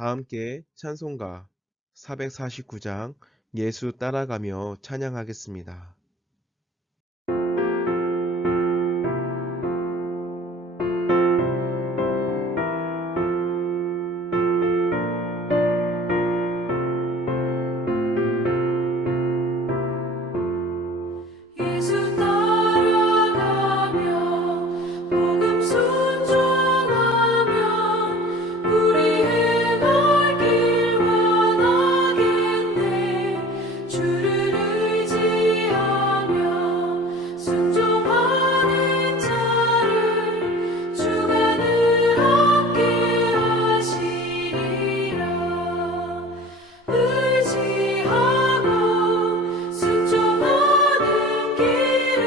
다 함께 찬송가 449장 예수 따라가며 찬양하겠습니다. 예수 따라가며 복음 순종하며 우리 행할 길 원하겠네. 주를 의지하며 순종하는 자를 주가 늘 함께 하시리라. 의지하고 순종하는 길은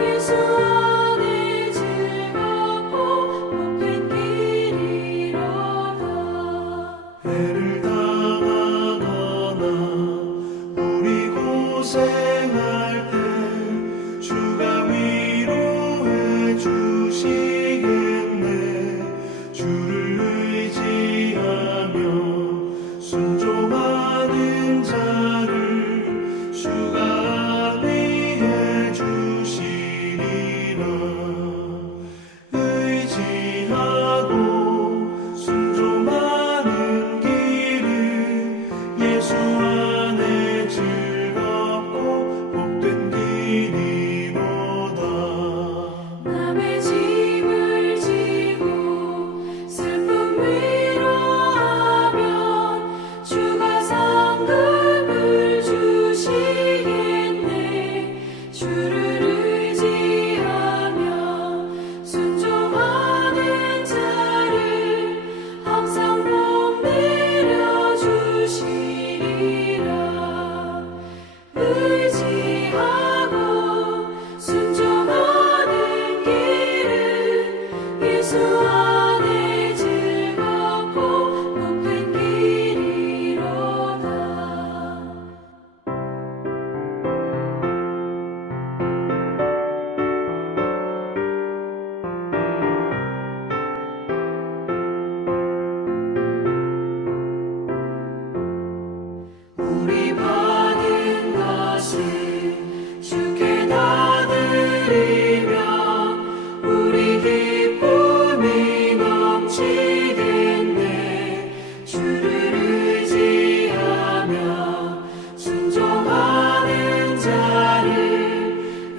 예수 안에 즐겁고 복된 길이로다. 해를 당하거나 우리 고생할 때 주가 위로해 주시겠네. 주를 의지하며 순종하는 자를 주가 위해 주시리라. 의지하고 순종하는 길은 예수 안에 즐겁고 복된 길이로다. 남의 짐을 지고 슬픔 위로하면 주가 상급을 주시겠네. 주를 의지하며 순종하는 자를 항상 복 내려 주시리라. 의지하고 순종하는 길은 예수 안에 즐겁고 복된 길이로다. 우리 받은 것을 주께 다 드리며 우리 기쁨이 넘치겠네. 주를 의지하며 순종하는 자를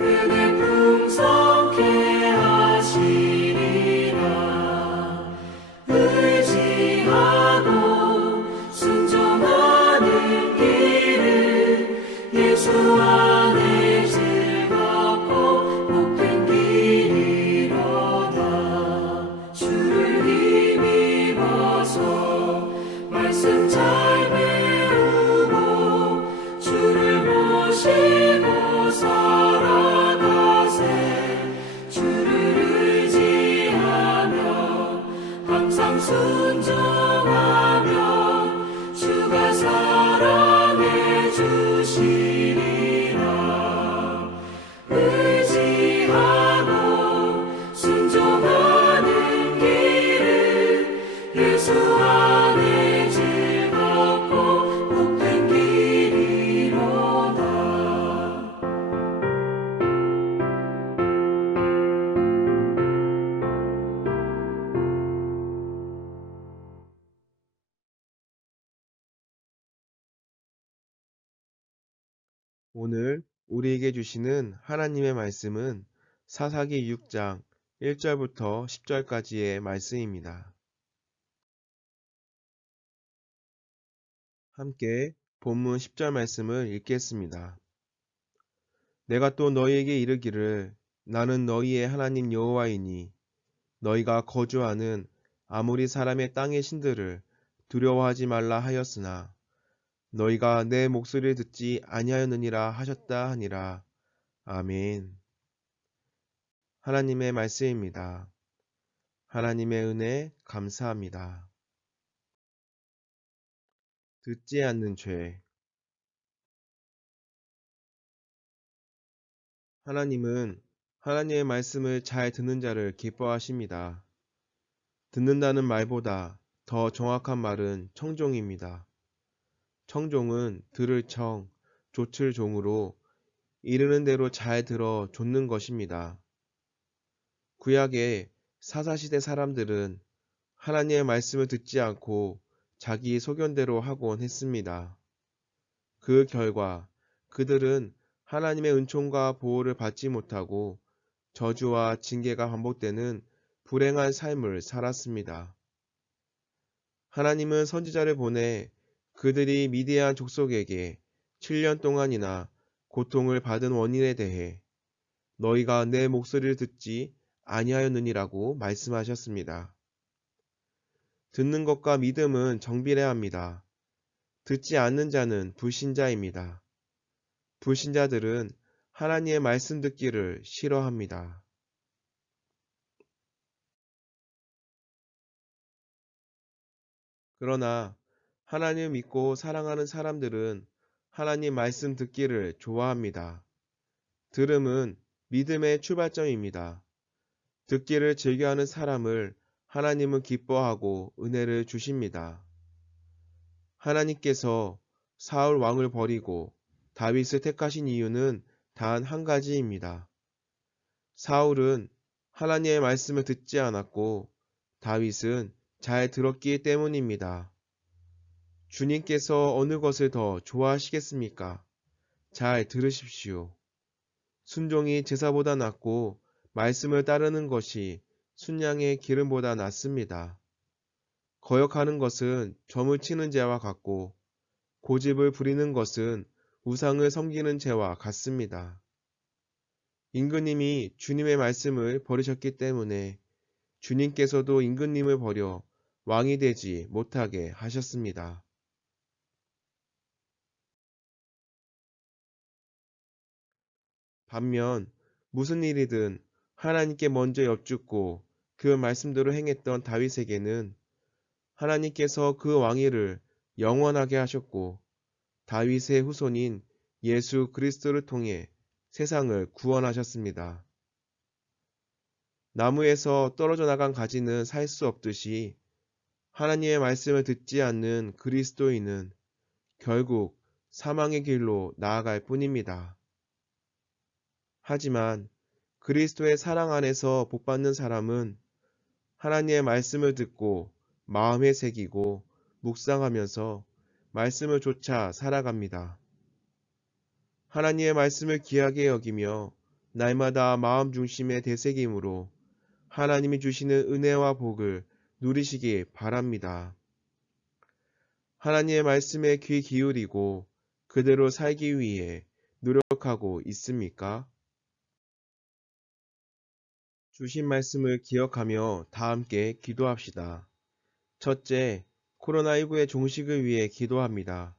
은혜 풍성케 하시리라. 의지하고 순종하는 길은 예수 안에 즐겁고 복된 길이로다. 주를 힘입어서 말씀 잘 배우고 주를 모시고 살아가세. 주를 의지하며 항상 순종하며 주가 사랑해 주시리라. 의지하고 순종하는 길은 예수 안에 즐겁고 복된 길이로다. 오늘 우리에게 주시는 하나님의 말씀은 사사기 6장 1절부터 10절까지의 말씀입니다. 함께 본문 10절 말씀을 읽겠습니다. 내가 또 너희에게 이르기를 나는 너희의 하나님 여호와이니 너희가 거주하는 아모리 사람의 땅의 신들을 두려워하지 말라 하였으나 너희가 내 목소리를 듣지 아니하였느니라 하셨다 하니라. 아멘. 하나님의 말씀입니다. 하나님의 은혜 감사합니다. 듣지 않는 죄. 하나님은 하나님의 말씀을 잘 듣는 자를 기뻐하십니다. 듣는다는 말보다 더 정확한 말은 청종입니다. 청종은 들을 청, 좇을 종으로 이르는 대로 잘 들어 좇는 것입니다. 구약의 사사시대 사람들은 하나님의 말씀을 듣지 않고 자기 소견대로 하곤 했습니다. 그 결과 그들은 하나님의 은총과 보호를 받지 못하고 저주와 징계가 반복되는 불행한 삶을 살았습니다. 하나님은 선지자를 보내 그들이 미디안 족속에게 7년 동안이나 고통을 받은 원인에 대해 너희가 내 목소리를 듣지 아니하였느니라고 말씀하셨습니다. 듣는 것과 믿음은 정비례 합니다. 듣지 않는 자는 불신자입니다. 불신자들은 하나님의 말씀 듣기를 싫어합니다. 그러나 하나님을 믿고 사랑하는 사람들은 하나님 말씀 듣기를 좋아합니다. 들음은 믿음의 출발점입니다. 듣기를 즐겨하는 사람을 하나님은 기뻐하고 은혜를 주십니다. 하나님께서 사울 왕을 버리고 다윗을 택하신 이유는 단 한 가지입니다. 사울은 하나님의 말씀을 듣지 않았고 다윗은 잘 들었기 때문입니다. 주님께서 어느 것을 더 좋아하시겠습니까? 잘 들으십시오. 순종이 제사보다 낫고 말씀을 따르는 것이 순양의 기름보다 낫습니다. 거역하는 것은 점을 치는 죄와 같고 고집을 부리는 것은 우상을 섬기는 죄와 같습니다. 임금님이 주님의 말씀을 버리셨기 때문에 주님께서도 임금님을 버려 왕이 되지 못하게 하셨습니다. 반면 무슨 일이든 하나님께 먼저 여쭙고 그 말씀대로 행했던 다윗에게는 하나님께서 그 왕위를 영원하게 하셨고 다윗의 후손인 예수 그리스도를 통해 세상을 구원하셨습니다. 나무에서 떨어져 나간 가지는 살 수 없듯이 하나님의 말씀을 듣지 않는 그리스도인은 결국 사망의 길로 나아갈 뿐입니다. 하지만 그리스도의 사랑 안에서 복받는 사람은 하나님의 말씀을 듣고 마음에 새기고 묵상하면서 말씀을 좇아 살아갑니다. 하나님의 말씀을 귀하게 여기며 날마다 마음 중심의 되새김으로 하나님이 주시는 은혜와 복을 누리시기 바랍니다. 하나님의 말씀에 귀 기울이고 그대로 살기 위해 노력하고 있습니까? 주신 말씀을 기억하며 다 함께 기도합시다. 첫째, 코로나19의 종식을 위해 기도합니다.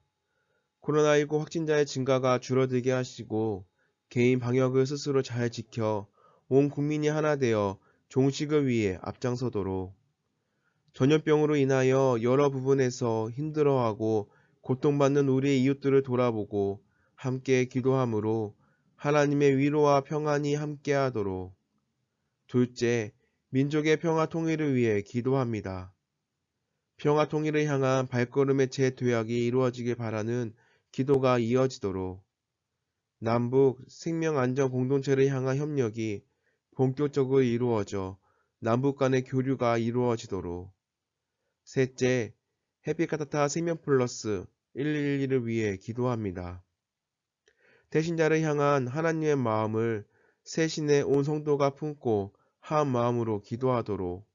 코로나19 확진자의 증가가 줄어들게 하시고 개인 방역을 스스로 잘 지켜 온 국민이 하나 되어 종식을 위해 앞장서도록 전염병으로 인하여 여러 부분에서 힘들어하고 고통받는 우리의 이웃들을 돌아보고 함께 기도함으로 하나님의 위로와 평안이 함께하도록 둘째, 민족의 평화 통일을 위해 기도합니다. 평화 통일을 향한 발걸음의 재도약이 이루어지길 바라는 기도가 이어지도록 남북 생명안전 공동체를 향한 협력이 본격적으로 이루어져 남북 간의 교류가 이루어지도록 셋째, 해피카타타 생명플러스 111을 위해 기도합니다. 태신자를 향한 하나님의 마음을 세신의 온 성도가 품고 한 마음으로 기도하도록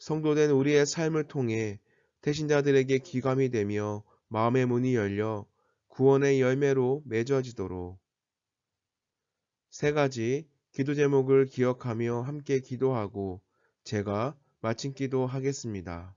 성도된 우리의 삶을 통해 태신자들에게 기감이 되며 마음의 문이 열려 구원의 열매로 맺어지도록 세 가지 기도 제목을 기억하며 함께 기도하고 제가 마친 기도하겠습니다.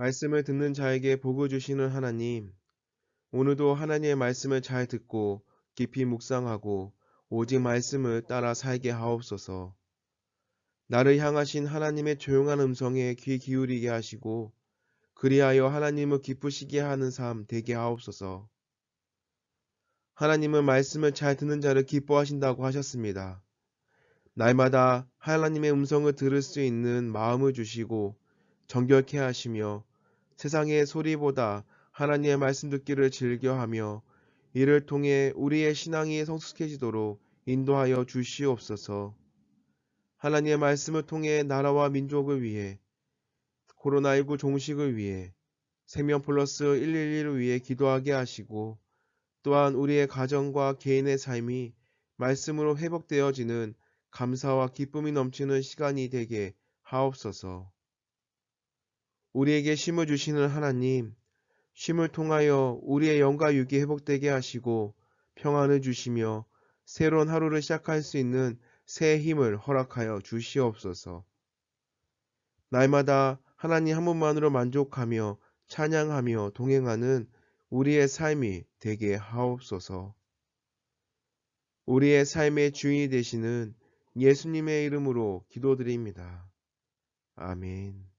말씀을 듣는 자에게 복을 주시는 하나님, 오늘도 하나님의 말씀을 잘 듣고 깊이 묵상하고 오직 말씀을 따라 살게 하옵소서. 나를 향하신 하나님의 조용한 음성에 귀 기울이게 하시고 그리하여 하나님을 기쁘시게 하는 삶 되게 하옵소서. 하나님은 말씀을 잘 듣는 자를 기뻐하신다고 하셨습니다. 날마다 하나님의 음성을 들을 수 있는 마음을 주시고 정결케 하시며 세상의 소리보다 하나님의 말씀 듣기를 즐겨하며 이를 통해 우리의 신앙이 성숙해지도록 인도하여 주시옵소서. 하나님의 말씀을 통해 나라와 민족을 위해, 코로나19 종식을 위해, 생명 플러스 111을 위해 기도하게 하시고 또한 우리의 가정과 개인의 삶이 말씀으로 회복되어지는 감사와 기쁨이 넘치는 시간이 되게 하옵소서. 우리에게 쉼을 주시는 하나님, 쉼을 통하여 우리의 영과 육이 회복되게 하시고 평안을 주시며 새로운 하루를 시작할 수 있는 새 힘을 허락하여 주시옵소서. 날마다 하나님 한 분만으로 만족하며 찬양하며 동행하는 우리의 삶이 되게 하옵소서. 우리의 삶의 주인이 되시는 예수님의 이름으로 기도드립니다. 아멘.